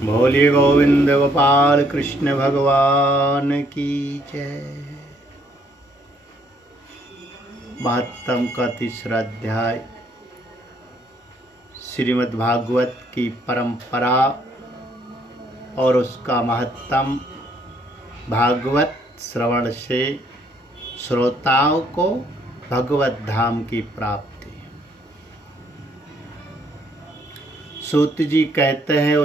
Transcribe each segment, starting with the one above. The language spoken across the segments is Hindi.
बोलिए गोविंद गोपाल कृष्ण भगवान की जय। 72 का तीसरा अध्याय श्रीमद् भागवत की परंपरा और उसका महत्तम। भागवत श्रवण से श्रोताओं को भगवत धाम की प्राप्ति। सूत जी कहते हैं,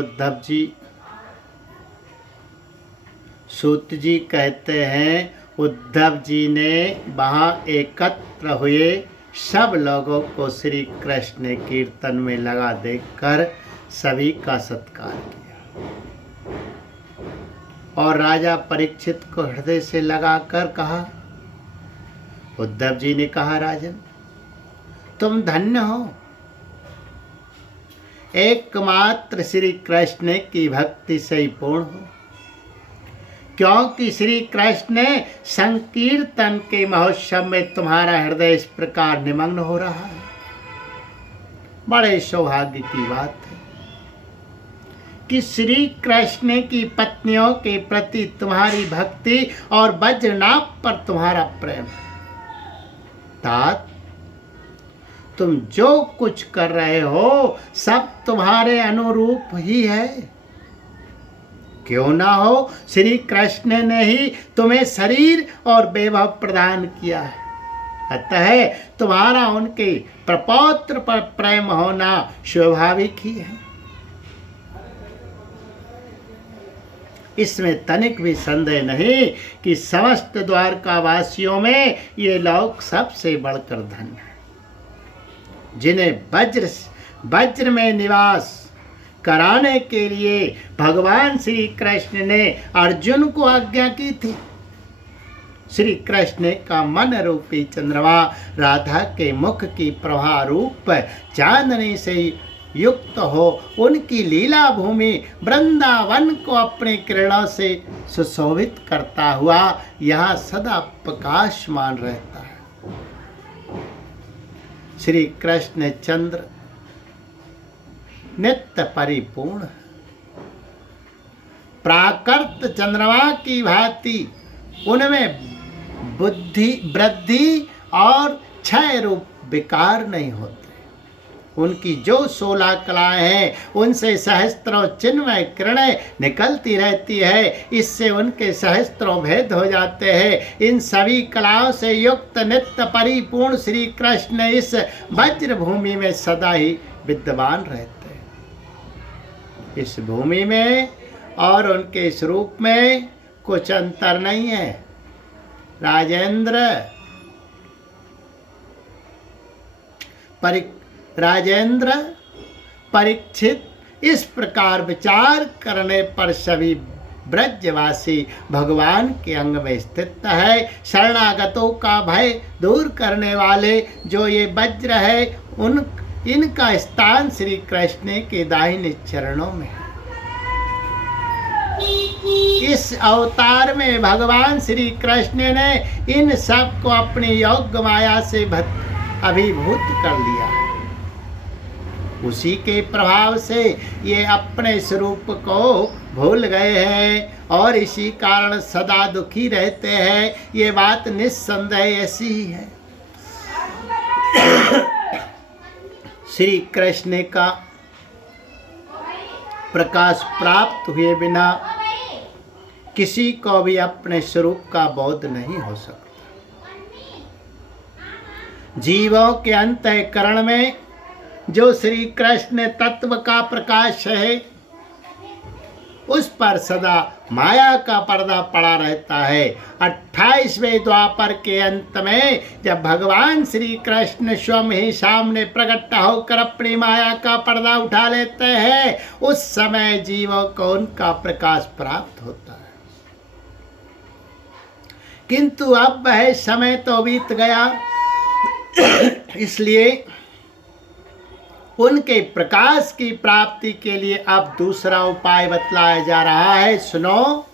उद्धव जी ने वहाँ एकत्र हुए सब लोगों को श्री कृष्ण कीर्तन में लगा देखकर सभी का सत्कार किया और राजा परीक्षित को हृदय से लगाकर कहा। उद्धव जी ने कहा, राजन तुम धन्य हो, एकमात्र श्री कृष्ण की भक्ति से ही पूर्ण हो, क्योंकि श्री कृष्ण संकीर्तन के महोत्सव में तुम्हारा हृदय इस प्रकार निमग्न हो रहा है। बड़े सौभाग्य की बात है कि श्री कृष्ण की पत्नियों के प्रति तुम्हारी भक्ति और वज्रनाभ पर तुम्हारा प्रेम है। तात तुम जो कुछ कर रहे हो सब तुम्हारे अनुरूप ही है। क्यों ना हो, श्री कृष्ण ने ही तुम्हें शरीर और वैभव प्रदान किया है, अतः तुम्हारा उनके प्रपौत्र पर प्रेम होना स्वाभाविक ही है। इसमें तनिक भी संदेह नहीं कि समस्त द्वारका वासियों में ये लोग सबसे बढ़कर धन्य है, जिन्हें वज्र में निवास कराने के लिए भगवान श्री कृष्ण ने अर्जुन को आज्ञा की थी। श्री कृष्ण का मन रूपी चंद्रमा राधा के मुख की प्रभा रूप चांदनी से युक्त हो उनकी लीला भूमि वृंदावन को अपनी किरणों से सुशोभित करता हुआ यहाँ सदा प्रकाशमान रहता है। श्री कृष्ण चंद्र नित्य परिपूर्ण, प्राकृत चंद्रमा की भांति उनमें बुद्धि वृद्धि और क्षय रूप विकार नहीं होते। उनकी जो 16 कलाएं हैं उनसे सहस्त्रों चिन्मय किरणें निकलती रहती है, इससे उनके सहस्त्रों भेद हो जाते हैं। इन सभी कलाओं से युक्त नित्य परिपूर्ण श्री कृष्ण इस वज्र भूमि में सदा ही विद्यमान रहते हैं। इस भूमि में और उनके स्वरूप में कुछ अंतर नहीं है। राजेंद्र परीक्षित, इस प्रकार विचार करने पर सभी ब्रजवासी भगवान के अंग में स्थित है। शरणागतों का भय दूर करने वाले जो ये वज्र है इनका स्थान श्री कृष्ण के दाहिने चरणों में है। इस अवतार में भगवान श्री कृष्ण ने इन सब को अपनी योग माया से अभिभूत कर लिया है। उसी के प्रभाव से ये अपने स्वरूप को भूल गए हैं और इसी कारण सदा दुखी रहते हैं। ये बात निस्संदेह ऐसी ही है। श्री कृष्ण का प्रकाश प्राप्त हुए बिना किसी को भी अपने स्वरूप का बोध नहीं हो सकता। जीवों के अंतःकरण में जो श्री कृष्ण तत्व का प्रकाश है उस पर सदा माया का पर्दा पड़ा रहता है। 28वें द्वापर के अंत में जब भगवान श्री कृष्ण स्वयं ही सामने प्रकट होकर अपनी माया का पर्दा उठा लेते हैं, उस समय जीवों को उनका प्रकाश प्राप्त होता है। किंतु अब वह समय तो बीत गया, इसलिए उनके प्रकाश की प्राप्ति के लिए अब दूसरा उपाय बतलाया जा रहा है। सुनो,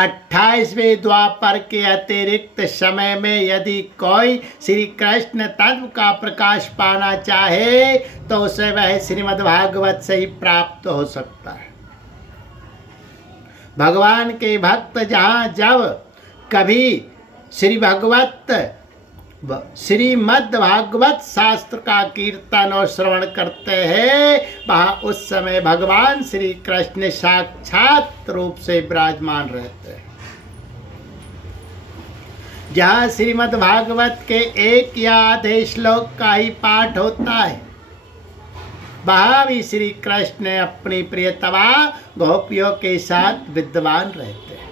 28वें द्वापर के अतिरिक्त समय में यदि कोई श्री कृष्ण तत्व का प्रकाश पाना चाहे तो उसे वह श्रीमद् भागवत से ही प्राप्त हो सकता है। भगवान के भक्त जहाँ जब कभी श्रीमद् भागवत शास्त्र का कीर्तन और श्रवण करते हैं, वहाँ उस समय भगवान श्री कृष्ण साक्षात रूप से विराजमान रहते हैं। जहाँ श्रीमद् भागवत के एक या आधे श्लोक का ही पाठ होता है, वहाँ भी श्री कृष्ण अपनी प्रियतमा गोपियों के साथ विद्यमान रहते हैं।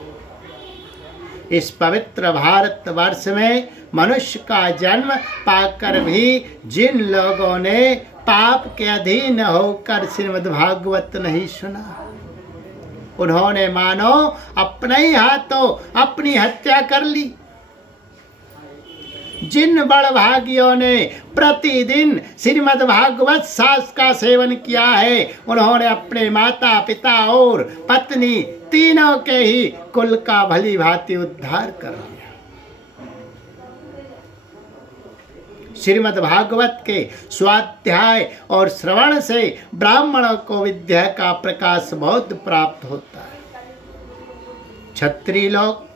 इस पवित्र भारतवर्ष में मनुष्य का जन्म पाकर भी जिन लोगों ने पाप के अधीन होकर श्रीमद् भागवत नहीं सुना, उन्होंने मानो अपने ही हाथों अपनी हत्या कर ली। जिन बड़भागियों ने प्रतिदिन श्रीमद् भागवत शास्त्र का सेवन किया है, उन्होंने अपने माता पिता और पत्नी तीनों के ही कुल का भली भांति उद्धार कर लिया। श्रीमद् भागवत के स्वाध्याय और श्रवण से ब्राह्मणों को विद्या का प्रकाश बहुत प्राप्त होता है। क्षत्रिय लोग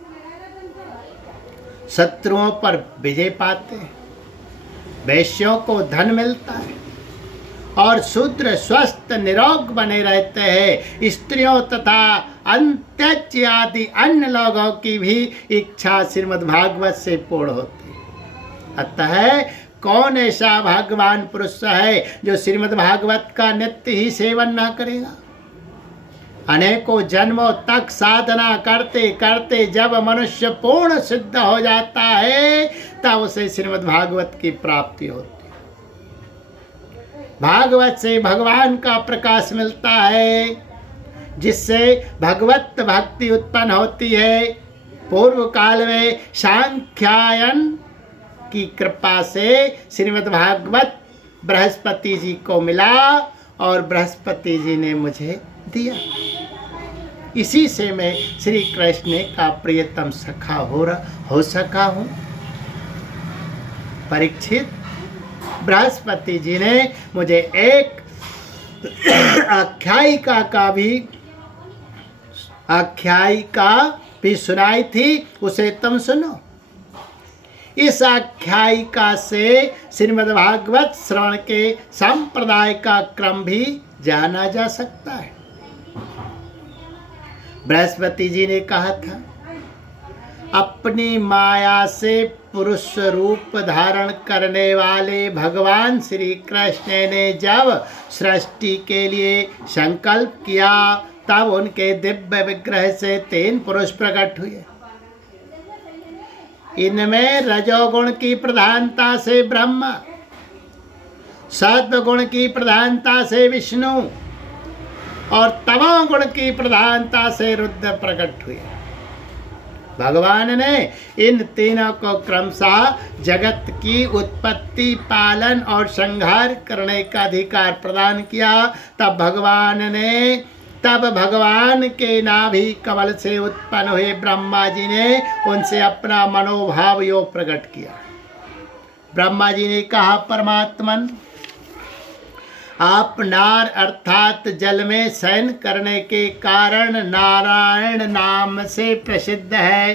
शत्रुओं पर विजय पाते हैं, वैश्यों को धन मिलता है और शूद्र स्वस्थ निरोग बने रहते हैं। स्त्रियों तथा अंत्यज आदि अन्य लोगों की भी इच्छा श्रीमद् भागवत से पूर्ण होती है। अतः कौन ऐसा भाग्यवान पुरुष है जो श्रीमद् भागवत का नित्य ही सेवन न करेगा। अनेकों जन्मों तक साधना करते करते जब मनुष्य पूर्ण सिद्ध हो जाता है, तब उसे श्रीमद् भागवत की प्राप्ति होती है। भागवत से भगवान का प्रकाश मिलता है, जिससे भगवत भक्ति उत्पन्न होती है। पूर्व काल में सांख्यायन की कृपा से श्रीमद् भागवत बृहस्पति जी को मिला और बृहस्पति जी ने मुझे दिया। इसी से मैं श्री कृष्ण का प्रियतम सखा हो सका हूँ। परीक्षित, बृहस्पति जी ने मुझे एक आख्यायिका भी सुनाई थी, उसे तुम सुनो। इस आख्यायिका से श्रीमद् भागवत श्रवण के संप्रदाय का क्रम भी जाना जा सकता है। बृहस्पति जी ने कहा था, अपनी माया से पुरुष रूप धारण करने वाले भगवान श्री कृष्ण ने जब सृष्टि के लिए संकल्प किया, तब उनके दिव्य विग्रह से 3 पुरुष प्रकट हुए। इनमें रजोगुण की प्रधानता से ब्रह्मा, सत्वगुण की प्रधानता से विष्णु और तमोगुण की प्रधानता से रुद्र प्रकट हुए। भगवान ने इन तीनों को क्रमशः जगत की उत्पत्ति, पालन और संहार करने का अधिकार प्रदान किया। तब भगवान के नाभि कमल से उत्पन्न हुए ब्रह्मा जी ने उनसे अपना मनोभाव योग प्रकट किया। ब्रह्मा जी ने कहा, परमात्मन, आप नार अर्थात जल में शयन करने के कारण नारायण नाम से प्रसिद्ध है।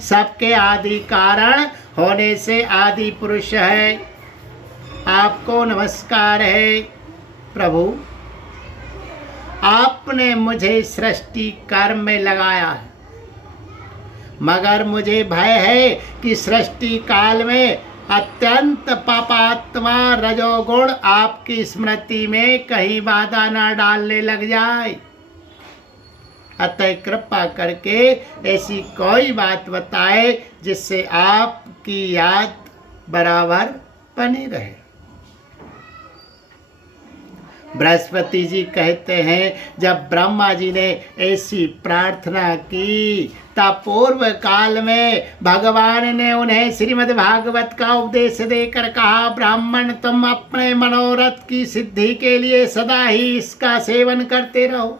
सबके आदि कारण होने से आदि पुरुष है। आपको नमस्कार है प्रभु। आपने मुझे सृष्टि कर्म में लगाया है, मगर मुझे भय है कि सृष्टि काल में अत्यंत पापात्मा रजोगुण आपकी स्मृति में कहीं बाधा न डालने लग जाए। अतः कृपा करके ऐसी कोई बात बताए जिससे आपकी याद बराबर बनी रहे। बृहस्पति जी कहते हैं, जब ब्रह्मा जी ने ऐसी प्रार्थना की, तब पूर्व काल में भगवान ने उन्हें श्रीमद् भागवत का उपदेश देकर कहा, ब्राह्मण, तुम अपने मनोरथ की सिद्धि के लिए सदा ही इसका सेवन करते रहो।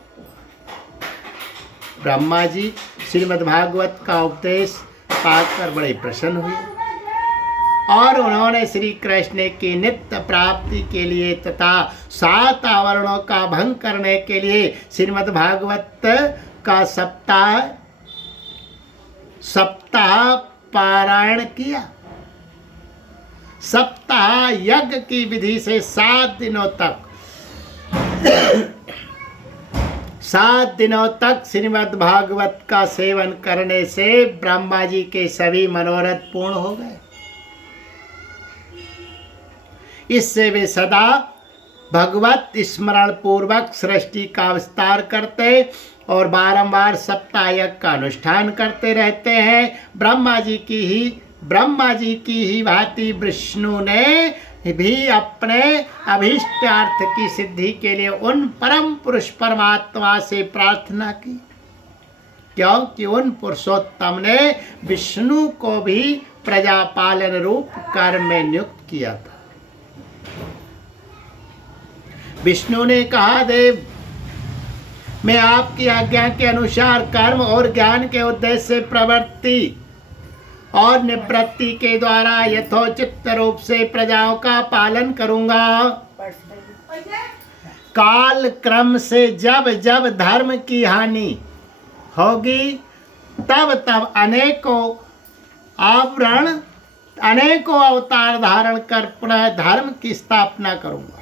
ब्रह्मा जी श्रीमद् भागवत का उपदेश पाकर बड़े प्रसन्न हुए और उन्होंने श्री कृष्ण की नित्य प्राप्ति के लिए तथा 7 आवरणों का भंग करने के लिए श्रीमद् भागवत का सप्ताह पारायण किया। सप्ताह यज्ञ की विधि से 7 दिनों तक श्रीमद् भागवत का सेवन करने से ब्रह्मा जी के सभी मनोरथ पूर्ण हो गए। इससे वे सदा भगवत स्मरण पूर्वक सृष्टि का विस्तार करते और बारंबार सप्ताह यज्ञ का अनुष्ठान करते रहते हैं। ब्रह्मा जी की ही भांति विष्णु ने भी अपने अभीष्टार्थ की सिद्धि के लिए उन परम पुरुष परमात्मा से प्रार्थना की, क्योंकि उन पुरुषोत्तम ने विष्णु को भी प्रजापालन रूप कर्म में नियुक्त किया था। विष्णु ने कहा, देव, मैं आपकी आज्ञा के अनुसार कर्म और ज्ञान के उद्देश्य से प्रवृत्ति और निवृत्ति के द्वारा यथोचित रूप से प्रजाओं का पालन करूंगा। काल क्रम से जब जब धर्म की हानि होगी तब तब अनेकों अवतार धारण कर पुनः धर्म की स्थापना करूंगा।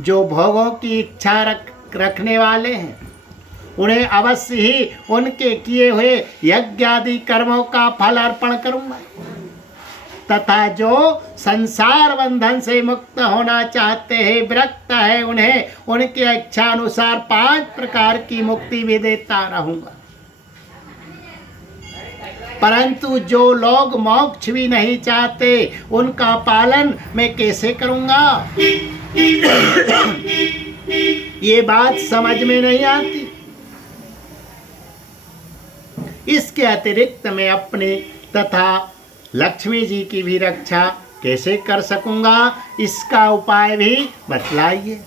जो भोगों की इच्छा रखने वाले हैं उन्हें अवश्य ही उनके किए हुए यज्ञ आदि कर्मों का फल अर्पण करूंगा, तथा जो संसार बंधन से मुक्त होना चाहते हैं, विरक्त है, उन्हें उनके इच्छा अनुसार 5 प्रकार की मुक्ति भी देता रहूंगा। परंतु जो लोग मोक्ष भी नहीं चाहते उनका पालन मैं कैसे करूंगा? ये बात समझ में नहीं आती। इसके अतिरिक्त मैं अपने तथा लक्ष्मी जी की भी रक्षा कैसे कर सकूंगा, इसका उपाय भी बतलाइए।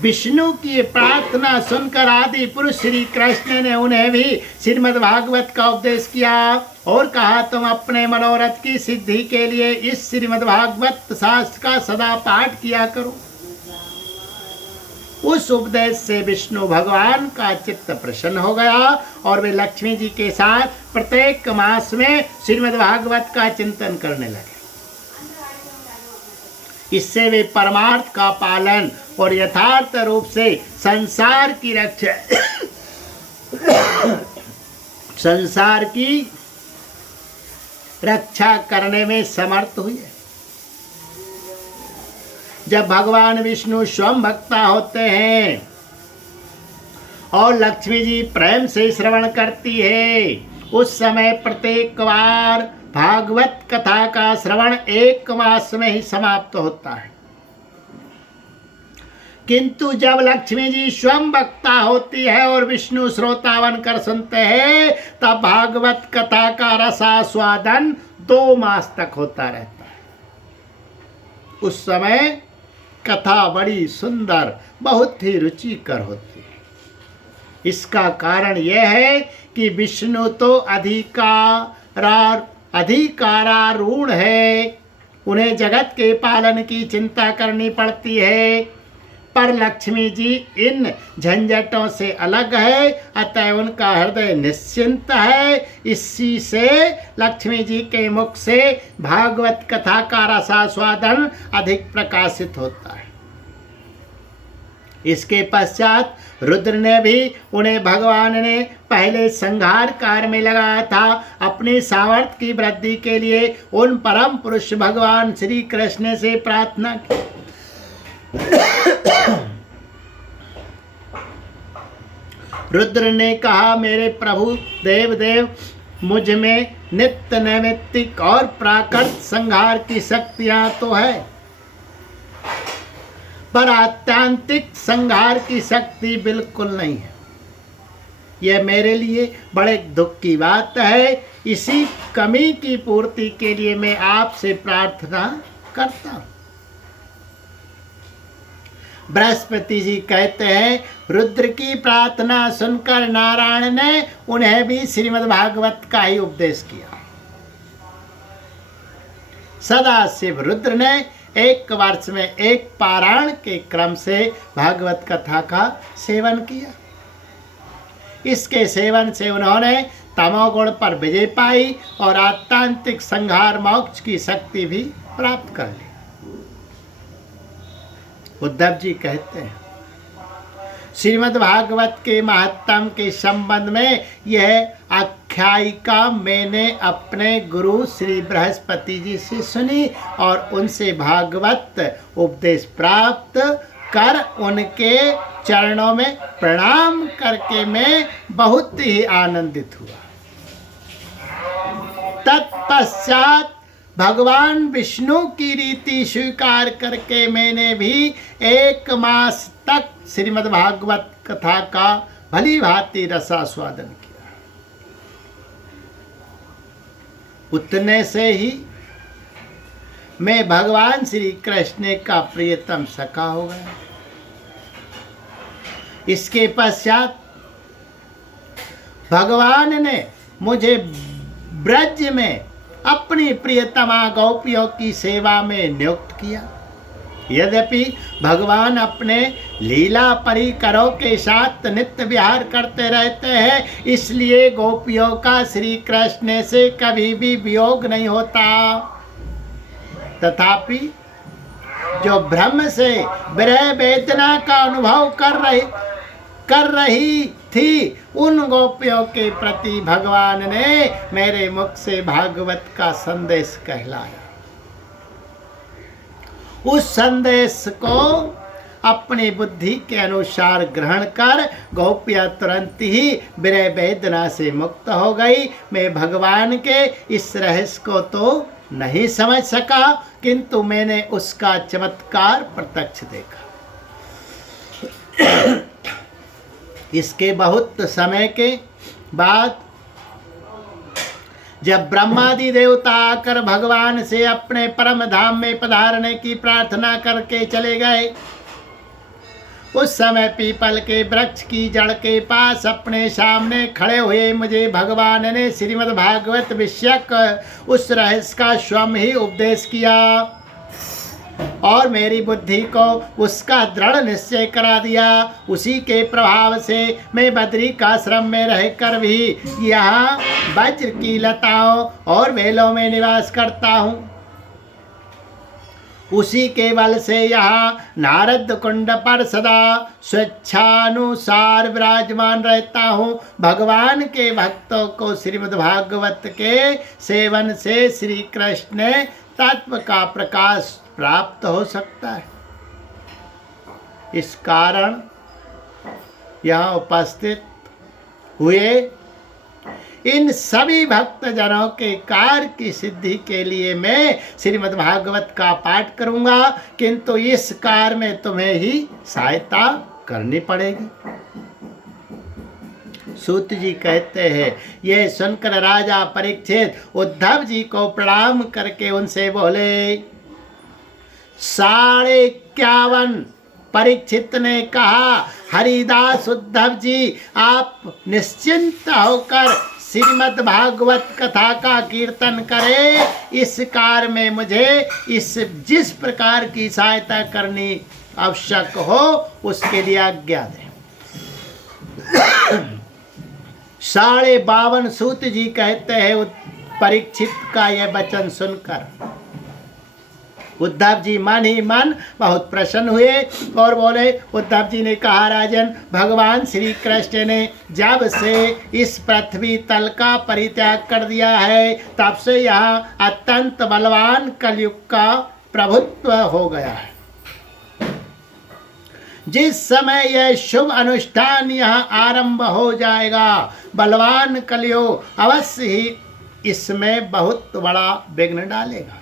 विष्णु की प्रार्थना सुनकर आदि पुरुष श्री कृष्ण ने उन्हें भी श्रीमद् भागवत का उपदेश किया और कहा, तुम अपने मनोरथ की सिद्धि के लिए इस श्रीमद् भागवत शास्त्र का सदा पाठ किया करो। उस उपदेश से विष्णु भगवान का चित्त प्रसन्न हो गया और वे लक्ष्मी जी के साथ प्रत्येक मास में श्रीमद् भागवत का चिंतन करने लगे। इससे वे परमार्थ का पालन और यथार्थ रूप से संसार की रक्षा करने में समर्थ हुए। जब भगवान विष्णु स्वयं भक्ता होते हैं और लक्ष्मी जी प्रेम से श्रवण करती है, उस समय प्रत्येक बार भागवत कथा का श्रवण 1 मास में ही समाप्त होता है। किंतु जब लक्ष्मी जी स्वयं वक्ता होती है और विष्णु श्रोता बनकर सुनते हैं, तब भागवत कथा का रसास्वादन 2 मास तक होता रहता है। उस समय कथा बड़ी सुंदर, बहुत ही रुचिकर होती है। इसका कारण यह है कि विष्णु तो अधिकारारूढ़ है, उन्हें जगत के पालन की चिंता करनी पड़ती है, पर लक्ष्मी जी इन झंझटों से अलग है, अतः उनका हृदय निश्चिंत है। इसी से लक्ष्मी जी के मुख से भागवत कथा का रसास्वादन अधिक प्रकाशित होता है। इसके पश्चात रुद्र ने भी उन्हें भगवान ने पहले संहार कार्य में लगाया था। अपनी सामर्थ्य की वृद्धि के लिए उन परम पुरुष भगवान श्री कृष्ण से प्रार्थना की। रुद्र ने कहा, मेरे प्रभु देव, मुझ में नित्य नैमित्तिक और प्राकृत संहार की शक्तियां तो है, पर आत्यांतिक संहार की शक्ति बिल्कुल नहीं है। यह मेरे लिए बड़े दुख की बात है। इसी कमी की पूर्ति के लिए मैं आपसे प्रार्थना करता हूं। बृहस्पति जी कहते हैं, रुद्र की प्रार्थना सुनकर नारायण ने उन्हें भी श्रीमद् भागवत का ही उपदेश किया। सदाशिव रुद्र ने एक वर्ष में एक पारायण के क्रम से भागवत कथा का सेवन किया। इसके सेवन से उन्होंने तमोगुण पर विजय पाई और आत्मांतिक संहार मोक्ष की शक्ति भी प्राप्त कर ली। उद्धव जी कहते हैं, श्रीमद् भागवत के महत्तम के संबंध में यह आख्यायिका मैंने अपने गुरु श्री बृहस्पति जी से सुनी और उनसे भागवत उपदेश प्राप्त कर उनके चरणों में प्रणाम करके मैं बहुत ही आनंदित हुआ। तत्पश्चात भगवान विष्णु की रीति स्वीकार करके मैंने भी 1 मास तक श्रीमद् भागवत कथा का भली भांति रसास्वादन किया। उतने से ही मैं भगवान श्री कृष्ण का प्रियतम सखा हो गया। इसके पश्चात भगवान ने मुझे ब्रज में अपनी प्रियतमा गोपियों की सेवा में नियुक्त किया। यद्यपि भगवान अपने लीला परिकरों के साथ नित्य विहार करते रहते हैं, इसलिए गोपियों का श्री कृष्ण से कभी भी वियोग नहीं होता। तथापि जो ब्रह्म से विरह वेदना का अनुभव कर रही थी, उन गोपियों के प्रति भगवान ने मेरे मुख से भागवत का संदेश कहलाया। उस संदेश को अपनी बुद्धि के अनुसार ग्रहण कर गोपियाँ तुरंत ही विरह वेदना से मुक्त हो गई। मैं भगवान के इस रहस्य को तो नहीं समझ सका, किंतु मैंने उसका चमत्कार प्रत्यक्ष देखा। इसके बहुत समय के बाद जब ब्रह्मादि देवता आकर भगवान से अपने परम धाम में पधारने की प्रार्थना करके चले गए, उस समय पीपल के वृक्ष की जड़ के पास अपने सामने खड़े हुए मुझे भगवान ने श्रीमद् भागवत विषयक उस रहस्य का स्वयं ही उपदेश किया और मेरी बुद्धि को उसका दृढ़ निश्चय करा दिया। उसी के प्रभाव से मैं बद्री का आश्रम में रहकर भी यहाँ वज्र की लताओं और बेलों में निवास करता हूँ। उसी के बल से यहाँ नारद कुंड पर सदा स्वेच्छानुसार विराजमान रहता हूँ। भगवान के भक्तों को श्रीमद् भागवत के सेवन से श्री कृष्ण तत्व का प्रकाश प्राप्त हो सकता है। इस कारण यहाँ उपस्थित हुए इन सभी भक्त जनों के कार्य की सिद्धि के लिए मैं श्रीमद् भागवत का पाठ करूंगा, किंतु इस कार्य में तुम्हें ही सहायता करनी पड़ेगी। सूत जी कहते हैं, ये सुनकर राजा परीक्षित उद्धव जी को प्रणाम करके उनसे बोले। 51.5 परीक्षित ने कहा, हरिदास उद्धव जी, आप निश्चिंत होकर श्रीमद् भागवत कथा का कीर्तन करें। इस कार्य में मुझे जिस प्रकार की सहायता करनी आवश्यक हो उसके लिए आज्ञा दें। 52 सूत जी कहते हैं, परीक्षित का यह वचन सुनकर उद्धव जी मन ही मन बहुत प्रसन्न हुए और बोले। उद्धव जी ने कहा, राजन, भगवान श्री कृष्ण ने जब से इस पृथ्वी तल का परित्याग कर दिया है, तब से यहाँ अत्यंत बलवान कलयुग का प्रभुत्व हो गया है। जिस समय यह शुभ अनुष्ठान यहाँ आरंभ हो जाएगा, बलवान कलयुग अवश्य ही इसमें बहुत बड़ा विघ्न डालेगा।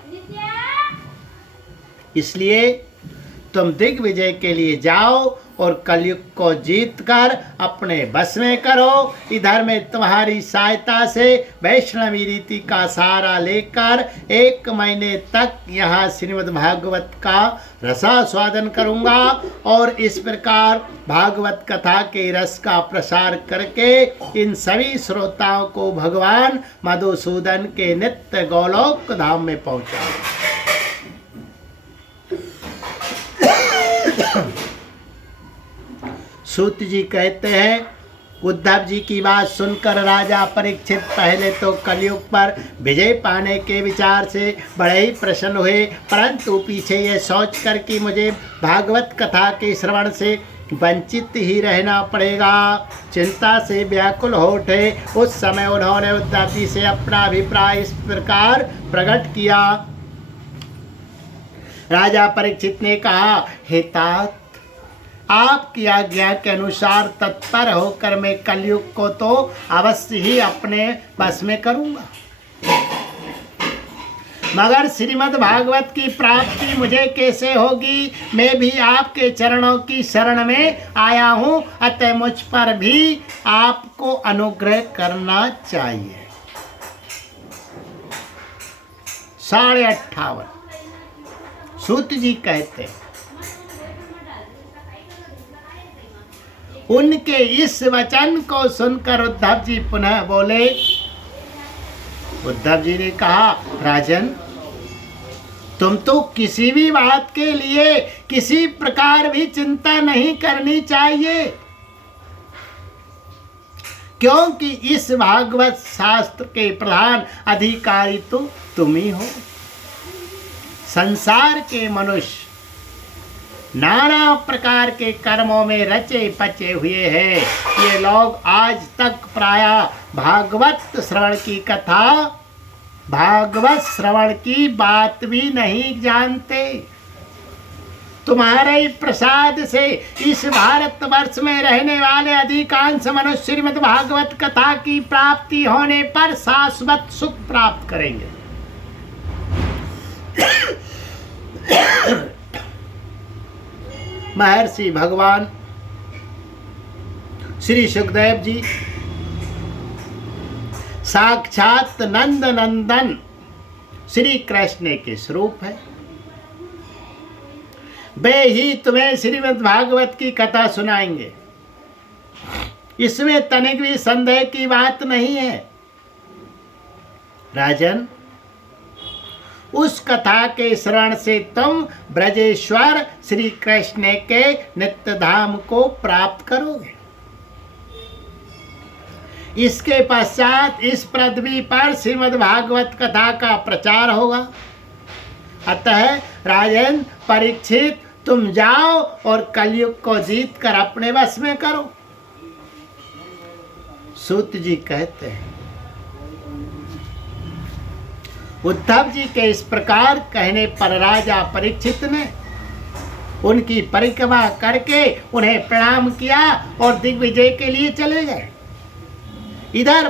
इसलिए तुम दिग्विजय के लिए जाओ और कलयुग को जीत कर अपने बस में करो। इधर में तुम्हारी सहायता से वैष्णवी रीति का सहारा लेकर 1 महीने तक यहाँ श्रीमद् भागवत का रसास्वादन करूँगा और इस प्रकार भागवत कथा के रस का प्रसार करके इन सभी श्रोताओं को भगवान मधुसूदन के नित्य गोलोक धाम में पहुँचाऊंगा। सूत जी कहते हैं, उद्धव जी की बात सुनकर राजा परीक्षित पहले तो कलयुग पर विजय पाने के विचार से बड़े ही प्रसन्न हुए, परंतु पीछे ये सोचकर कि मुझे भागवत कथा के श्रवण से वंचित ही रहना पड़ेगा, चिंता से व्याकुल हो उठे। उस समय उन्होंने उद्धव जी से अपना अभिप्राय इस प्रकार प्रकट किया। राजा परीक्षित ने कहा, हे तात, आपकी आज्ञा के अनुसार तत्पर होकर मैं कलयुग को तो अवश्य ही अपने बस में करूंगा, मगर श्रीमद् भागवत की प्राप्ति मुझे कैसे होगी? मैं भी आपके चरणों की शरण में आया हूं, अतः मुझ पर भी आपको अनुग्रह करना चाहिए। 58 सूत जी कहते हैं, उनके इस वचन को सुनकर उद्धव जी पुनः बोले। उद्धव जी ने कहा, राजन, तुम तो किसी भी बात के लिए किसी प्रकार भी चिंता नहीं करनी चाहिए, क्योंकि इस भागवत शास्त्र के प्रधान अधिकारी तो तुम ही हो। संसार के मनुष्य नाना प्रकार के कर्मों में रचे पचे हुए हैं। ये लोग आज तक प्रायः भागवत श्रवण की बात भी नहीं जानते। तुम्हारे प्रसाद से इस भारतवर्ष में रहने वाले अधिकांश मनुष्य श्रीमद् भागवत कथा की प्राप्ति होने पर शाश्वत सुख प्राप्त करेंगे। महर्षि भगवान श्री सुखदेव जी साक्षात नंद नंदन श्री कृष्ण के स्वरूप है। वे ही तुम्हें श्रीमद् भागवत की कथा सुनाएंगे, इसमें तनिक भी संदेह की बात नहीं है। राजन, उस कथा के श्रवण से तुम ब्रजेश्वर श्री कृष्ण के नित्य धाम को प्राप्त करोगे। इसके पश्चात इस पृथ्वी पर श्रीमद् भागवत कथा का प्रचार होगा। अतः राजन परीक्षित, तुम जाओ और कलयुग को जीत कर अपने वश में करो। सूत जी कहते हैं, उद्धव जी के इस प्रकार कहने पर राजा परीक्षित ने उनकी परिक्रमा करके उन्हें प्रणाम किया और दिग्विजय के लिए चले गए। इधर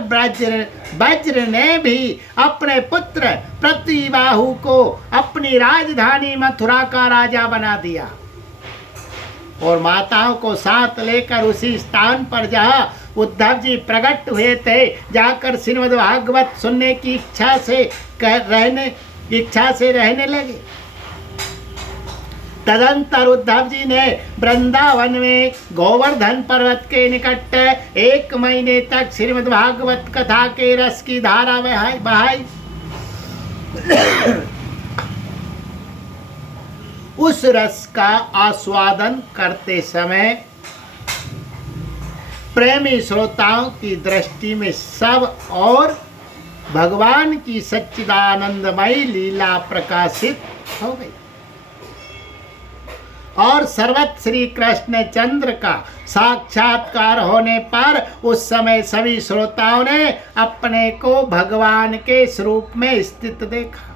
वज्र ने भी अपने पुत्र प्रतिबाहु को अपनी राजधानी मथुरा का राजा बना दिया और माताओं को साथ लेकर उसी स्थान पर जहाँ उद्धव जी प्रकट हुए थे जाकर श्रीमद् भागवत सुनने की इच्छा से रहने लगे। तदंतर उद्धव जी ने वृंदावन में गोवर्धन पर्वत के निकट 1 महीने तक श्रीमद् भागवत कथा के रस की धारा बहाई। उस रस का आस्वादन करते समय प्रेमी श्रोताओं की दृष्टि में सब और भगवान की सच्चिदानंदमयी लीला प्रकाशित हो गई और सर्वत्र श्री कृष्ण चंद्र का साक्षात्कार होने पर उस समय सभी श्रोताओं ने अपने को भगवान के स्वरूप में स्थित देखा।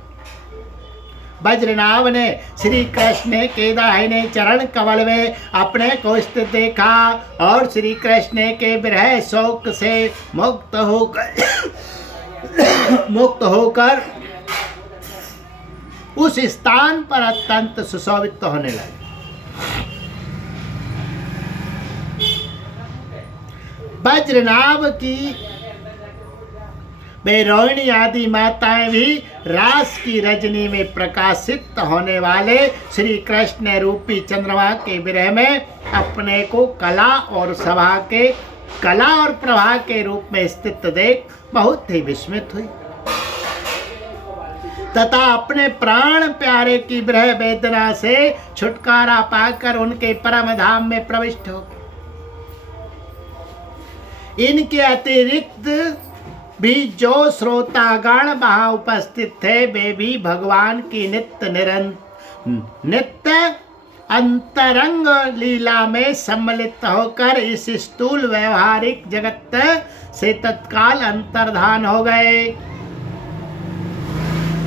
वज्रनाभ ने श्री कृष्ण के दाहिने चरण कमल में अपने को स्थित देखा और श्री कृष्ण के विरह शोक से मुक्त होकर उस स्थान पर अत्यंत सुशोभित होने लगे। वज्रनाभ की वे रोहिणी आदि माताएं भी रास की रजनी में प्रकाशित होने वाले श्री कृष्ण रूपी चंद्रमा के विरह में अपने को कला और प्रभा के रूप में स्थित देख बहुत ही विस्मित हुई तथा अपने प्राण प्यारे की विरह वेदना से छुटकारा पाकर उनके परम धाम में प्रविष्ट हो। इनके अतिरिक्त भी जो श्रोतागण वहां उपस्थित थे वे भी भगवान की नित्य अंतरंग लीला में सम्मिलित होकर इस स्थूल व्यवहारिक जगत से तत्काल अंतर्धान हो गए।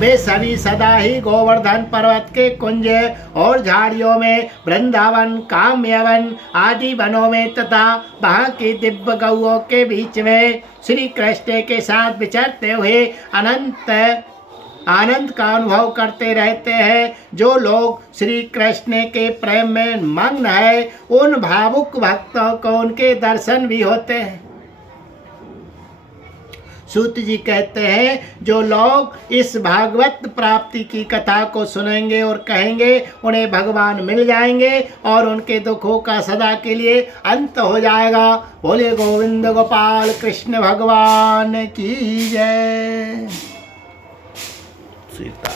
वे सभी सदा ही गोवर्धन पर्वत के कुंज और झाड़ियों में, वृंदावन, कामयवन आदि वनों में तथा वहाँ की दिव्य गौओं के बीच में श्री कृष्ण के साथ विचरते हुए आनंद का अनुभव करते रहते हैं। जो लोग श्री कृष्ण के प्रेम में मग्न है उन भावुक भक्तों को उनके दर्शन भी होते हैं। सूत जी कहते हैं जो लोग इस भागवत प्राप्ति की कथा को सुनेंगे और कहेंगे उन्हें भगवान मिल जाएंगे और उनके दुखों का सदा के लिए अंत हो जाएगा। बोले गोविंद गोपाल कृष्ण भगवान की जय। सीता।